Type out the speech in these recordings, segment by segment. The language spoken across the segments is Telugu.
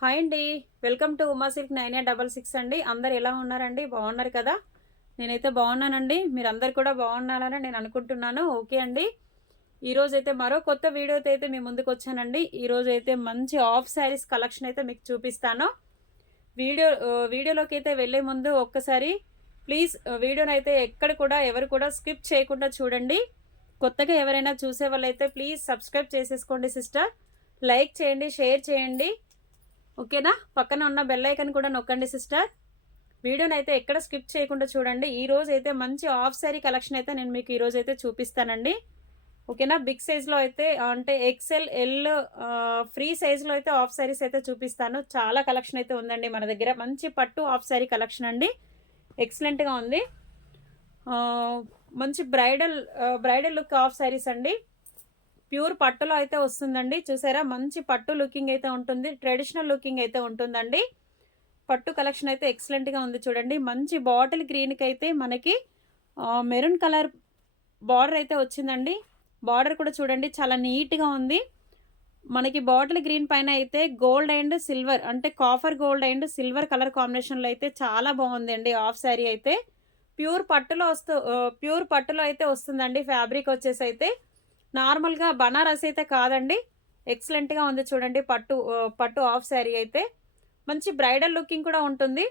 హాయ్ అండి. Welcome to Uma silk nine eight double six అండి. అందరు ఎలా ఉన్నారండి? బాగున్నారు కదా? నేనైతే బాగున్నానండి. మీరు అందరు కూడా బాగున్నారని నేను అనుకుంటున్నాను. ఓకే అండి. ఈరోజు అయితే మరో కొత్త వీడియోతో అయితే మీ ముందుకు వచ్చానండి. ఈరోజు అయితే మంచి ఆఫ్ శారీస్ కలెక్షన్ అయితే మీకు చూపిస్తాను. వీడియో వీడియోలోకి అయితే వెళ్ళే ముందు ఒక్కసారి ప్లీజ్ వీడియోని అయితే ఎక్కడ కూడా ఎవరు కూడా స్కిప్ చేయకుండా చూడండి. కొత్తగా ఎవరైనా చూసే వాళ్ళైతే ప్లీజ్ సబ్స్క్రైబ్ చేసేసుకోండి సిస్టర్ లైక్ చేయండి షేర్ చేయండి. ఓకేనా? పక్కన ఉన్న బెల్ ఐకన్ కూడా నొక్కండి సిస్టర్ వీడియోని అయితే ఎక్కడ స్కిప్ చేయకుండా చూడండి. ఈ రోజు అయితే మంచి ఆఫ్ శారీ కలెక్షన్ అయితే నేను మీకు ఈరోజు అయితే చూపిస్తానండి. ఓకేనా? బిగ్ సైజ్లో అయితే అంటే ఎక్సెల్ ఎల్ ఫ్రీ సైజ్లో అయితే ఆఫ్ శారీస్ అయితే చూపిస్తాను. చాలా కలెక్షన్ అయితే ఉందండి మన దగ్గర. మంచి పట్టు ఆఫ్ శారీ కలెక్షన్ అండి. ఎక్సలెంట్గా ఉంది. మంచి bridal bridal look of sarees అండి. ప్యూర్ పట్టులో అయితే వస్తుందండి. చూసారా? మంచి పట్టు లుకింగ్ అయితే ఉంటుంది. ట్రెడిషనల్ లుకింగ్ అయితే ఉంటుందండి. పట్టు కలెక్షన్ అయితే ఎక్సలెంట్గా ఉంది చూడండి. మంచి బాటిల్ గ్రీన్కి అయితే మనకి మెరూన్ కలర్ బార్డర్ అయితే వచ్చిందండి. బార్డర్ కూడా చూడండి. చాలా నీట్గా ఉంది. మనకి బాటిల్ గ్రీన్ పైన అయితే గోల్డ్ అండ్ సిల్వర్ అంటే copper gold and silver colour కాంబినేషన్లో అయితే చాలా బాగుందండి ఆఫ్ శారీ అయితే. ప్యూర్ పట్టులో వస్తూ ప్యూర్ పట్టులో అయితే వస్తుందండి ఫ్యాబ్రిక్ వచ్చేసి అయితే. నార్మల్గా బనారస్ అయితే కాదండి. ఎక్సలెంట్గా ఉంది చూడండి. పట్టు పట్టు ఆఫ్ శారీ అయితే. మంచి బ్రైడల్ లుకింగ్ కూడా ఉంటుంది.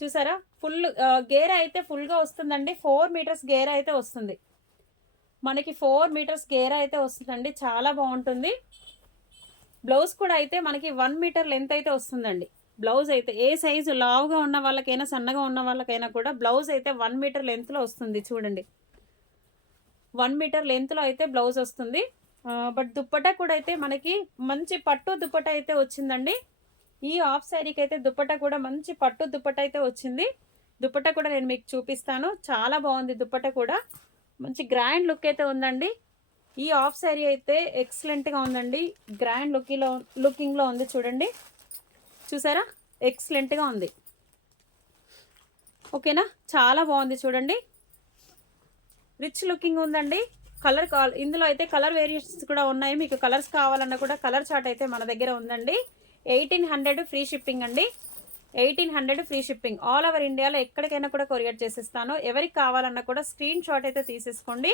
చూసారా? ఫుల్ గేర్ అయితే ఫుల్గా వస్తుందండి. ఫోర్ మీటర్స్ గేర్ అయితే వస్తుంది. మనకి ఫోర్ మీటర్స్ గేర్ అయితే వస్తుందండి. చాలా బాగుంటుంది. బ్లౌజ్ కూడా అయితే మనకి వన్ మీటర్ లెంత్ అయితే వస్తుందండి. బ్లౌజ్ అయితే ఏ సైజు లావుగా ఉన్న వాళ్ళకైనా సన్నగా ఉన్న వాళ్ళకైనా కూడా బ్లౌజ్ అయితే వన్ మీటర్ లెంత్లో వస్తుంది చూడండి. వన్ మీటర్ లెంత్లో అయితే బ్లౌజ్ వస్తుంది. బట్ దుప్పటా కూడా అయితే మనకి మంచి పట్టు దుప్పట అయితే వచ్చిందండి. ఈ ఆఫ్ శారీకి అయితే దుప్పట కూడా మంచి పట్టు దుప్పట అయితే వచ్చింది. దుప్పట కూడా నేను మీకు చూపిస్తాను. చాలా బాగుంది దుప్పట కూడా. మంచి గ్రాండ్ లుక్ అయితే ఉందండి. ఈ ఆఫ్ శారీ అయితే ఎక్సలెంట్గా ఉందండి. గ్రాండ్ లుకింగ్లో లుకింగ్లో ఉంది చూడండి. చూసారా? ఎక్సలెంట్గా ఉంది. ఓకేనా చాలా బాగుంది చూడండి. రిచ్ లుకింగ్ ఉందండి. కలర్ ఇందులో అయితే కలర్ వేరియేషన్స్ కూడా ఉన్నాయి. మీకు కలర్స్ కావాలన్నా కూడా కలర్ చార్ట్ అయితే మన దగ్గర ఉందండి. ఎయిటీన్ హండ్రెడ్ ఫ్రీ షిప్పింగ్ అండి. Eighteen hundred free shipping. All over ఇండియాలో ఎక్కడికైనా కూడా కొరియర్ చేసేస్తాను. ఎవరికి కావాలన్నా కూడా స్క్రీన్ షాట్ అయితే తీసేసుకోండి.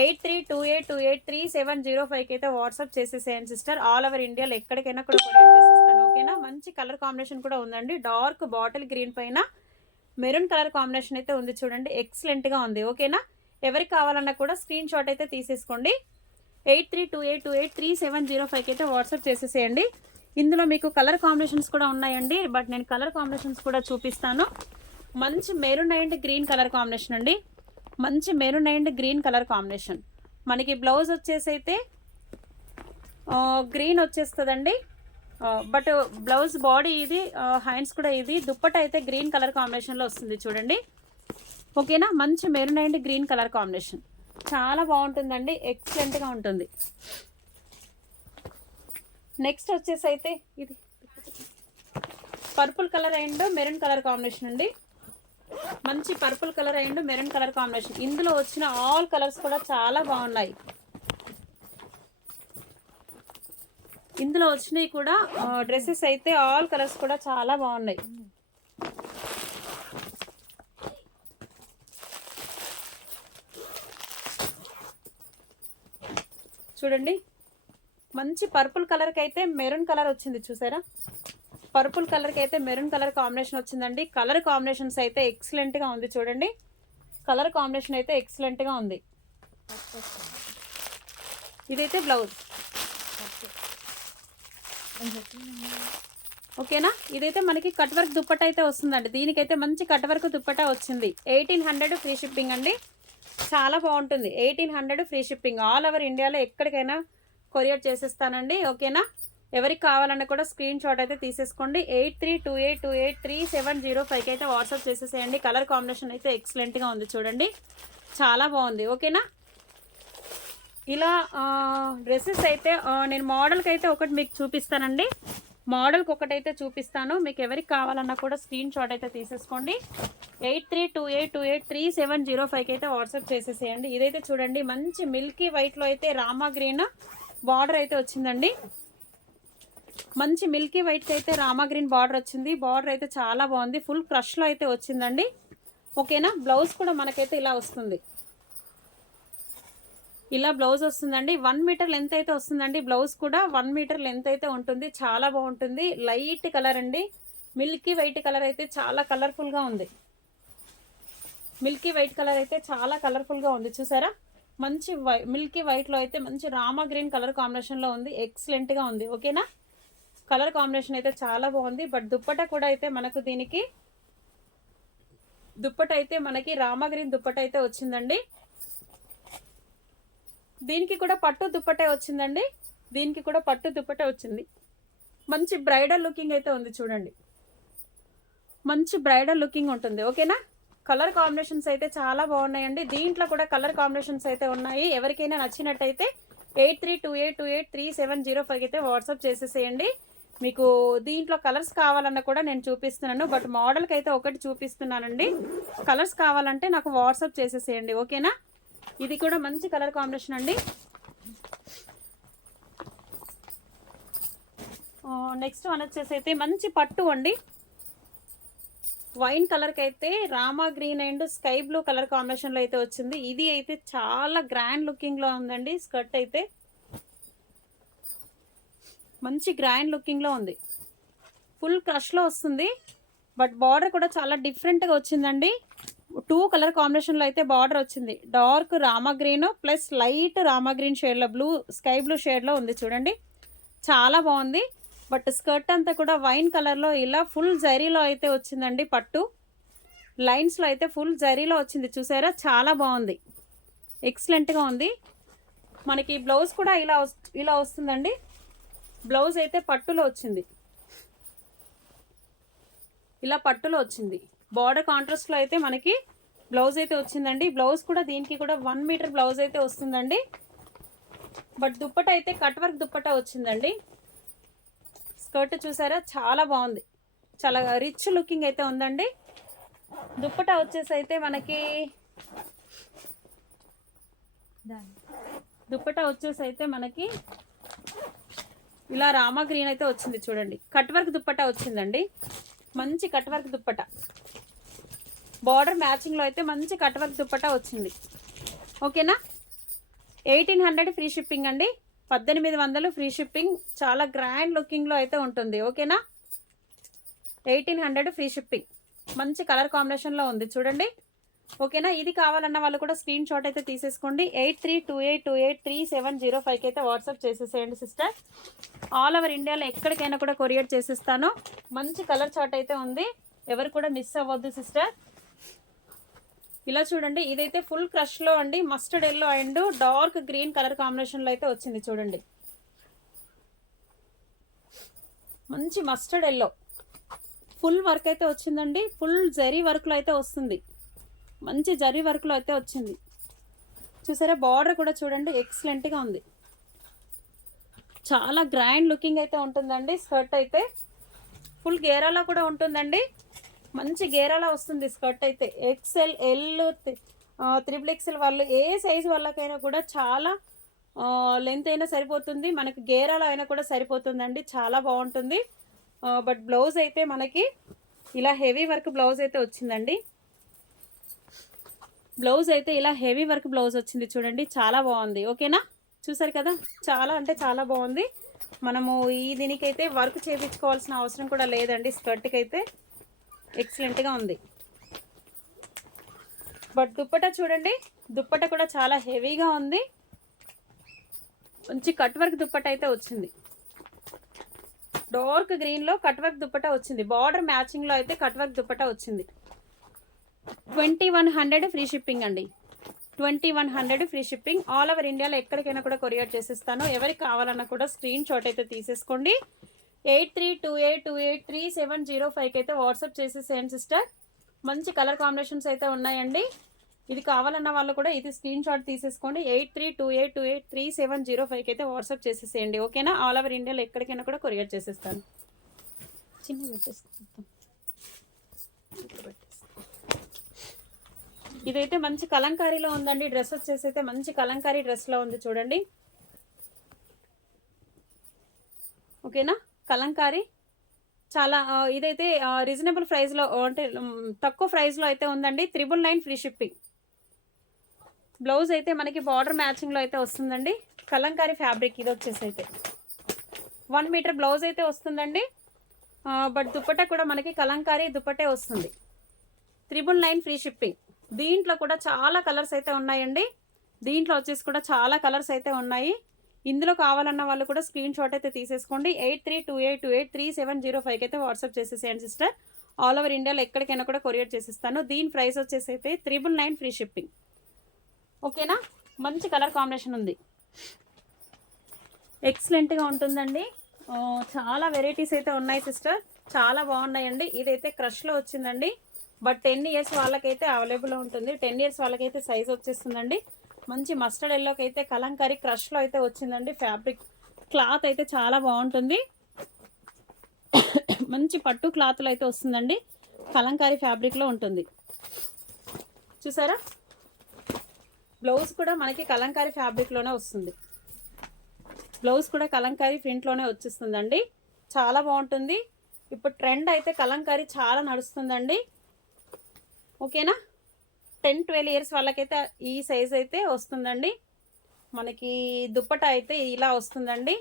Eight three two eight two eight three seven zero ఫైవ్కి అయితే వాట్సాప్ చేసేసేయండి సిస్టర్. ఆల్ ఓవర్ ఇండియాలో ఎక్కడికైనా కూడా కొరియర్ చేసేస్తాను. ఓకేనా? మంచి కలర్ కాంబినేషన్ కూడా ఉందండి. డార్క్ బాటిల్ గ్రీన్ పైన మెరూన్ కలర్ కాంబినేషన్ అయితే ఉంది చూడండి. ఎక్సలెంట్గా ఉంది. ఓకేనా? ఎవరికి కావాలన్నా కూడా స్క్రీన్ షాట్ అయితే తీసేసుకోండి. Eight three two eight two eight three seven zero ఫైవ్కి అయితే వాట్సాప్ చేసేసేయండి. ఇందులో మీకు కలర్ కాంబినేషన్స్ కూడా ఉన్నాయండి. బట్ నేను కలర్ కాంబినేషన్స్ కూడా చూపిస్తాను. మంచి maroon and green colour combination అండి. మంచి maroon and green colour combination. మనకి బ్లౌజ్ వచ్చేసి అయితే గ్రీన్ వచ్చేస్తుందండి. బట్ బ్లౌజ్ బాడీ ఇది హ్యాండ్స్ కూడా ఇది. దుప్పట అయితే గ్రీన్ కలర్ కాంబినేషన్లో వస్తుంది చూడండి. ఓకేనా? మంచి maroon and green colour combination. చాలా బాగుంటుందండి. ఎక్సలెంట్గా ఉంటుంది. నెక్స్ట్ వచ్చేసి అయితే ఇది. Purple colour and maroon colour combination అండి. మంచి purple colour and maroon colour combination. ఇందులో వచ్చిన ఆల్ కలర్స్ కూడా చాలా బాగున్నాయి. ఇందులో వచ్చినవి కూడా డ్రెస్సెస్ అయితే ఆల్ కలర్స్ కూడా చాలా బాగున్నాయి. చూడండి. మంచి పర్పుల్ కలర్కి అయితే మెరూన్ కలర్ వచ్చింది చూసారా? పర్పుల్ కలర్కి అయితే మెరూన్ కలర్ కాంబినేషన్ వచ్చిందండి. కలర్ కాంబినేషన్స్ అయితే ఎక్సలెంట్గా ఉంది చూడండి. కలర్ కాంబినేషన్ అయితే ఎక్సలెంట్గా ఉంది. ఇదైతే బ్లౌజ్ ఓకేనా? ఇదైతే మనకి కట్ వర్క్ దుప్పట అయితే వస్తుందండి. దీనికైతే మంచి కట్ వర్క్ దుప్పట వచ్చింది. ఎయిటీన్ హండ్రెడ్ ఫ్రీ షిప్పింగ్ అండి. చాలా బాగుంటుంది. Eighteen hundred free shipping. All over ఇండియాలో ఎక్కడికైనా కొరియర్ చేసేస్తానండి. ఓకేనా? ఎవరికి కావాలన్నా కూడా స్క్రీన్ షాట్ అయితే తీసేసుకోండి. Eight three two eight two eight three seven zero ఫైవ్కి అయితే వాట్సాప్ చేసేసేయండి. కలర్ కాంబినేషన్ అయితే ఎక్సలెంట్గా ఉంది చూడండి. చాలా బాగుంది. ఓకేనా? ఇలా డ్రెస్సెస్ అయితే నేను మోడల్కి అయితే ఒకటి మీకు చూపిస్తానండి. మోడల్కి ఒకటైతే చూపిస్తాను. మీకు ఎవరికి కావాలన్నా కూడా స్క్రీన్ షాట్ అయితే తీసేసుకోండి. Eight three two eight two eight three seven zero ఫైవ్కి అయితే వాట్సాప్ చేసేసేయండి. ఇదైతే చూడండి మంచి మిల్కీ వైట్లో అయితే రామా గ్రీన్ బార్డర్ అయితే వచ్చిందండి. మంచి మిల్కీ వైట్కి అయితే రామా గ్రీన్ బార్డర్ వచ్చింది. బార్డర్ అయితే చాలా బాగుంది. ఫుల్ క్రష్లో అయితే వచ్చిందండి. ఓకేనా? బ్లౌజ్ కూడా మనకైతే ఇలా వస్తుంది. ఇలా బ్లౌజ్ వస్తుందండి. వన్ మీటర్ లెంత్ అయితే వస్తుందండి. బ్లౌజ్ కూడా వన్ మీటర్ లెంత్ అయితే ఉంటుంది. చాలా బాగుంటుంది. లైట్ కలర్ అండి. మిల్కీ వైట్ కలర్ అయితే చాలా కలర్ఫుల్గా ఉంది. మిల్కీ వైట్ కలర్ అయితే చాలా కలర్ఫుల్గా ఉంది. చూసారా? మంచి వై మిల్కీ వైట్లో అయితే మంచి రామా గ్రీన్ కలర్ కాంబినేషన్లో ఉంది. ఎక్సలెంట్గా ఉంది. ఓకేనా కలర్ కాంబినేషన్ అయితే చాలా బాగుంది. బట్ దుప్పట కూడా అయితే మనకు దీనికి దుప్పట అయితే మనకి రామా గ్రీన్ దుప్పట అయితే వచ్చిందండి. దీనికి కూడా పట్టు దుప్పటే వచ్చిందండి. దీనికి కూడా పట్టు దుప్పటే వచ్చింది. మంచి బ్రైడల్ లుకింగ్ అయితే ఉంది చూడండి. మంచి బ్రైడల్ లుకింగ్ ఉంటుంది. ఓకేనా? కలర్ కాంబినేషన్స్ అయితే చాలా బాగున్నాయండి. దీంట్లో కూడా కలర్ కాంబినేషన్స్ అయితే ఉన్నాయి. ఎవరికైనా నచ్చినట్టయితే eight three two eight two eight three seven zero five అయితే వాట్సాప్ చేసేసేయండి. మీకు దీంట్లో కలర్స్ కావాలన్నా కూడా నేను చూపిస్తున్నాను. బట్ మోడల్కి అయితే ఒకటి చూపిస్తున్నానండి. కలర్స్ కావాలంటే నాకు వాట్సాప్ చేసేసేయండి. ఓకేనా? ఇది కూడా మంచి కలర్ కాంబినేషన్ అండి. నెక్స్ట్ వన్ వచ్చేసి అయితే మంచి పట్టు అండి. వైన్ కలర్కి అయితే Rama green and sky blue colour కాంబినేషన్లో అయితే వచ్చింది. ఇది అయితే చాలా గ్రాండ్ లుకింగ్లో ఉందండి. స్కర్ట్ అయితే మంచి గ్రాండ్ లుకింగ్లో ఉంది. ఫుల్ క్రష్లో వస్తుంది. బట్ బార్డర్ కూడా చాలా డిఫరెంట్గా వచ్చిందండి. టూ కలర్ కాంబినేషన్లో అయితే బార్డర్ వచ్చింది. Dark Rama green plus light Rama green షేడ్లో బ్లూ స్కై బ్లూ షేడ్లో ఉంది చూడండి. చాలా బాగుంది. బట్ స్కర్ట్ అంతా కూడా వైన్ కలర్లో ఇలా ఫుల్ జరీలో అయితే వచ్చిందండి పట్టు. లైన్స్లో అయితే ఫుల్ జరీలో వచ్చింది చూసారా? చాలా బాగుంది. ఎక్సలెంట్గా ఉంది. మనకి బ్లౌజ్ కూడా ఇలా ఇలా వస్తుందండి. బ్లౌజ్ అయితే పట్టులో వచ్చింది. ఇలా పట్టులో వచ్చింది. బార్డర్ కాంట్రాస్ట్లో అయితే మనకి బ్లౌజ్ అయితే వచ్చిందండి. బ్లౌజ్ కూడా దీనికి కూడా వన్ మీటర్ బ్లౌజ్ అయితే వస్తుందండి. బట్ దుప్పట అయితే కట్ వర్క్ దుప్పట వచ్చిందండి. స్కర్ట్ చూసారా? చాలా బాగుంది. చాలా రిచ్ లుకింగ్ అయితే ఉందండి. దుప్పట వచ్చేసి అయితే మనకి దుప్పట వచ్చేసి అయితే మనకి ఇలా రామా గ్రీన్ అయితే వచ్చింది చూడండి. కట్ వర్క్ దుప్పట వచ్చిందండి. మంచి కట్ వర్క్ దుప్పట. బార్డర్ మ్యాచింగ్లో అయితే మంచి కట్ వర్క్ దుప్పట వచ్చింది. ఓకేనా? ఎయిటీన్ హండ్రెడ్ ఫ్రీ షిప్పింగ్ అండి. పద్దెనిమిది వందలు ఫ్రీ షిప్పింగ్. చాలా గ్రాండ్ లుకింగ్లో అయితే ఉంటుంది. ఓకేనా? Eighteen hundred free shipping. మంచి కలర్ కాంబినేషన్లో ఉంది. చూడండి. ఓకేనా? ఇది కావాలన్న వాళ్ళు కూడా స్క్రీన్ షాట్ అయితే తీసేసుకోండి. Eight three two eight two eight three seven zero ఫైవ్కి అయితే వాట్సాప్ చేసేసేయండి సిస్టర్. ఆల్ ఓవర్ ఇండియాలో ఎక్కడికైనా కూడా కొరియర్ చేసేస్తాను. మంచి కలర్ చాట్ అయితే ఉంది. ఎవరు కూడా మిస్ అవ్వద్దు సిస్టర్. ఇలా చూడండి ఇదైతే ఫుల్ క్రష్లో అండి. Mustard yellow and dark green colour కాంబినేషన్లో అయితే వచ్చింది చూడండి. మంచి మస్టర్డ్ ఎల్లో ఫుల్ వర్క్ అయితే వచ్చిందండి. ఫుల్ జరీ వర్క్లో అయితే వస్తుంది. మంచి జరీ వర్క్లో అయితే వచ్చింది. చూసారా? బార్డర్ కూడా చూడండి ఎక్సలెంట్గా ఉంది. చాలా గ్రాండ్ లుకింగ్ అయితే ఉంటుందండి. స్కర్ట్ అయితే ఫుల్ గేరాలా కూడా ఉంటుందండి. మంచి గేరాల వస్తుంది స్కర్ట్ అయితే. ఎక్సెల్ ఎల్ త్రిబుల్ ఎక్సెల్ వాళ్ళు ఏ సైజు వాళ్ళకైనా కూడా చాలా లెంత్ అయినా సరిపోతుంది. మనకి గేరాలో అయినా కూడా సరిపోతుందండి. చాలా బాగుంటుంది. బట్ బ్లౌజ్ అయితే మనకి ఇలా హెవీ వర్క్ బ్లౌజ్ అయితే వచ్చిందండి. బ్లౌజ్ అయితే ఇలా హెవీ వర్క్ బ్లౌజ్ వచ్చింది చూడండి చాలా బాగుంది. ఓకేనా? చూసారు కదా? చాలా అంటే చాలా బాగుంది. మనము ఈ దీనికైతే వర్క్ చేయించుకోవాల్సిన అవసరం కూడా లేదండి. స్కర్ట్కి అయితే ఎక్సలెంట్గా ఉంది. బట్ దుప్పట చూడండి దుప్పట కూడా చాలా హెవీగా ఉంది. మంచి కట్ వర్క్ దుప్పట అయితే వచ్చింది. డార్క్ గ్రీన్లో కట్ వర్క్ దుప్పట వచ్చింది. బార్డర్ మ్యాచింగ్లో అయితే కట్ వర్క్ దుప్పట వచ్చింది. Twenty one hundred free shipping అండి. Twenty one hundred free shipping. All over ఇండియాలో ఎక్కడికైనా కూడా కొరియర్ చేసేస్తాను. ఎవరికి కావాలన్నా కూడా స్క్రీన్ షాట్ అయితే తీసేసుకోండి. Eight three two eight two eight three seven zero ఫైవ్కి అయితే వాట్సాప్ చేసేసేయండి సిస్టర్. మంచి కలర్ కాంబినేషన్స్ అయితే ఉన్నాయండి. ఇది కావాలన్న వాళ్ళు కూడా ఇది స్క్రీన్ షాట్ తీసేసుకోండి. Eight three two eight two eight three seven zero ఫైవ్కి అయితే వాట్సాప్ చేసేసేయండి ఓకేనా? ఆల్ ఓవర్ ఇండియాలో ఎక్కడికైనా కూడా కొరియర్ చేసేస్తాను. చిన్న పెట్టేసుకుంటాం ఇదైతే మంచి కలంకారీలో ఉందండి. డ్రెస్ వచ్చేసి అయితే మంచి కలంకారీ డ్రెస్లో ఉంది చూడండి. ఓకేనా? కలంకారీ? చాలా ఇదైతే రీజనబుల్ ప్రైస్లో అంటే తక్కువ ప్రైస్లో అయితే ఉందండి. Triple nine free shipping blouse అయితే మనకి బార్డర్ మ్యాచింగ్లో అయితే వస్తుందండి. కలంకారీ ఫ్యాబ్రిక్ ఇది వచ్చేసి అయితే వన్ మీటర్ బ్లౌజ్ అయితే వస్తుందండి. బట్ దుప్పట కూడా మనకి కలంకారీ దుప్పటే వస్తుంది. త్రిబుల్ నైన్ ఫ్రీ షిప్పింగ్ దీంట్లో కూడా చాలా కలర్స్ అయితే ఉన్నాయండి. దీంట్లో వచ్చేసి కూడా చాలా కలర్స్ అయితే ఉన్నాయి. ఇందులో కావాలన్న వాళ్ళు కూడా స్క్రీన్ షాట్ అయితే తీసేసుకోండి. Eight three two eight two eight three seven zero ఫైవ్కి అయితే వాట్సాప్ చేసేసేయండి సిస్టర్. ఆల్ ఓవర్ ఇండియాలో ఎక్కడికైనా కూడా కొరియర్ చేసిస్తాను. దీని ప్రైస్ వచ్చేసి అయితే త్రిబుల్ నైన్ ఫ్రీ షిప్పింగ్. ఓకేనా? మంచి కలర్ కాంబినేషన్ ఉంది. ఎక్సలెంట్గా ఉంటుందండి. చాలా వెరైటీస్ అయితే ఉన్నాయి సిస్టర్. చాలా బాగున్నాయండి. ఇదైతే క్రష్లో వచ్చిందండి. బట్ టెన్ ఇయర్స్ వాళ్ళకైతే అవైలబుల్ ఉంటుంది. టెన్ ఇయర్స్ వాళ్ళకైతే సైజ్ వచ్చేస్తుందండి. మంచి మస్టర్డ్ ఎల్లోకి అయితే కలంకారీ క్రష్లో అయితే వచ్చిందండి. ఫ్యాబ్రిక్ క్లాత్ అయితే చాలా బాగుంటుంది. మంచి పట్టు క్లాత్లో అయితే వస్తుందండి. కలంకారీ ఫ్యాబ్రిక్లో ఉంటుంది. చూసారా? బ్లౌజ్ కూడా మనకి కలంకారీ ఫ్యాబ్రిక్లోనే వస్తుంది. బ్లౌజ్ కూడా కలంకారీ ప్రింట్లోనే వచ్చేస్తుందండి. చాలా బాగుంటుంది. ఇప్పుడు ట్రెండ్ అయితే కలంకారీ చాలా నడుస్తుందండి. ఓకేనా? టెన్ ట్వెల్వ్ ఇయర్స్ వాళ్ళకైతే ఈ సైజ్ అయితే వస్తుందండి. మనకి దుప్పట అయితే ఇలా వస్తుందండి.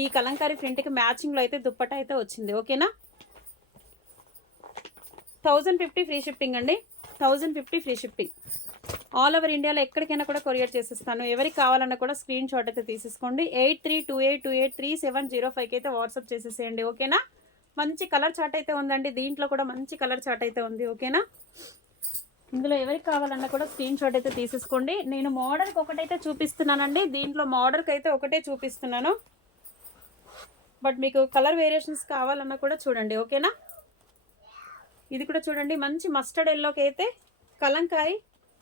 ఈ కలంకారీ ప్రింట్కి మ్యాచింగ్లో అయితే దుప్పట అయితే వచ్చింది. ఓకేనా? థౌజండ్ ఫిఫ్టీ ఫ్రీ షిప్పింగ్ అండి. Thousand fifty free shipping all over ఇండియాలో ఎక్కడికైనా కూడా కొరియర్ చేసిస్తాను. ఎవరికి కావాలన్నా కూడా స్క్రీన్ షాట్ అయితే తీసేసుకోండి. Eight three two eight two eight three seven zero ఫైవ్కి అయితే వాట్సాప్ చేసేసేయండి. ఓకేనా? మంచి కలర్ చాట్ అయితే ఉందండి. దీంట్లో కూడా మంచి కలర్ చాట్ అయితే ఉంది. ఓకేనా? ఇందులో ఎవరికి కావాలన్నా కూడా స్క్రీన్ షాట్ అయితే తీసేసుకోండి. నేను మోడల్కి ఒకటైతే చూపిస్తున్నానండి. దీంట్లో మోడల్కి అయితే ఒకటే చూపిస్తున్నాను. బట్ మీకు కలర్ వేరియేషన్స్ కావాలన్నా కూడా చూడండి. ఓకేనా? ఇది కూడా చూడండి. మంచి మస్టర్డ్ ఎల్లోకి అయితే కలంకారీ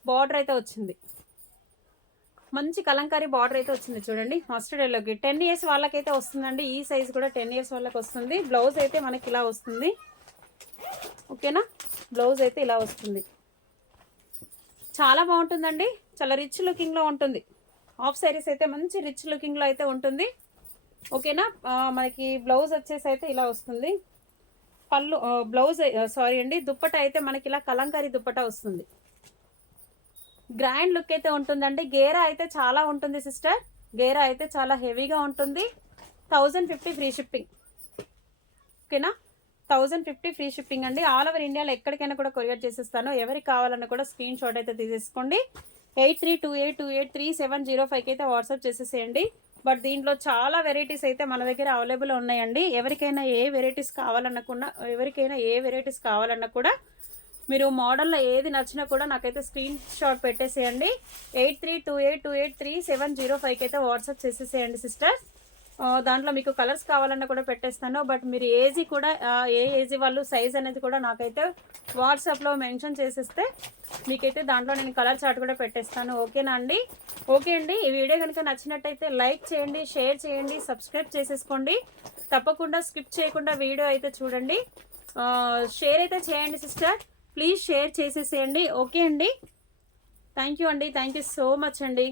బార్డర్ అయితే వచ్చింది. మంచి కలంకారీ బార్డర్ అయితే వచ్చింది చూడండి. మస్టర్డ్ ఎల్లోకి టెన్ ఇయర్స్ వాళ్ళకైతే వస్తుందండి. ఈ సైజ్ కూడా టెన్ ఇయర్స్ వాళ్ళకి వస్తుంది. బ్లౌజ్ అయితే మనకి ఇలా వస్తుంది. ఓకేనా బ్లౌజ్ అయితే ఇలా వస్తుంది. చాలా బాగుంటుందండి. చాలా రిచ్ లుకింగ్లో ఉంటుంది. హాఫ్ శారీస్ అయితే మంచి రిచ్ లుకింగ్లో అయితే ఉంటుంది. ఓకేనా మనకి బ్లౌజ్ వచ్చేసి అయితే ఇలా వస్తుంది. పళ్ళు బ్లౌజ్ సారీ అండి. దుప్పట అయితే మనకి ఇలా కలంకారీ దుప్పట వస్తుంది. గ్రాండ్ లుక్ అయితే ఉంటుందండి. గేరా అయితే చాలా ఉంటుంది సిస్టర్. గేరా అయితే చాలా హెవీగా ఉంటుంది. Thousand fifty free shipping. ఓకేనా? థౌజండ్ ఫిఫ్టీ ఫ్రీ షిప్పింగ్ అండి. ఆల్ ఓవర్ ఇండియాలో ఎక్కడికైనా కూడా కొరియర్ చేసిస్తాను. ఎవరికి కావాలన్నా కూడా స్క్రీన్ షాట్ అయితే తీసేసుకోండి. Eight three two eight two eight three seven zero ఫైవ్కి అయితే వాట్సాప్ చేసేసేయండి. బట్ దీంట్లో చాలా వెరైటీస్ అయితే మన దగ్గర అవైలబుల్ ఉన్నాయండి. ఎవరికైనా ఏ వెరైటీస్ కావాలన్నకున్నా ఎవరికైనా ఏ వెరైటీస్ కావాలన్నా కూడా మీరు మోడల్లో ఏది నచ్చినా కూడా నాకైతే స్క్రీన్ షాట్ పెట్టేసేయండి. Eight three two eight two eight three seven zero ఫైవ్కి అయితే వాట్సాప్ చేసేసేయండి సిస్టర్. దాంట్లో మీకు కలర్స్ కావాలన్నా కూడా పెట్టేస్తాను. బట్ మీరు ఏజీ కూడా ఏ ఏజీ వాళ్ళు సైజ్ అనేది కూడా నాకైతే వాట్సాప్లో మెన్షన్ చేసేస్తే మీకైతే దాంట్లో నేను కలర్ చార్ట్ కూడా పెట్టేస్తాను. ఓకేనా అండి? ఓకే అండి. ఈ వీడియో కనుక నచ్చినట్టయితే లైక్ చేయండి షేర్ చేయండి సబ్స్క్రైబ్ చేసేసుకోండి. తప్పకుండా స్కిప్ చేయకుండా వీడియో అయితే చూడండి. షేర్ అయితే చేయండి సిస్టర్. ప్లీజ్ షేర్ చేసేసేయండి. ఓకే అండి? థ్యాంక్ యూ అండి. థ్యాంక్ యూ సో మచ్ అండి.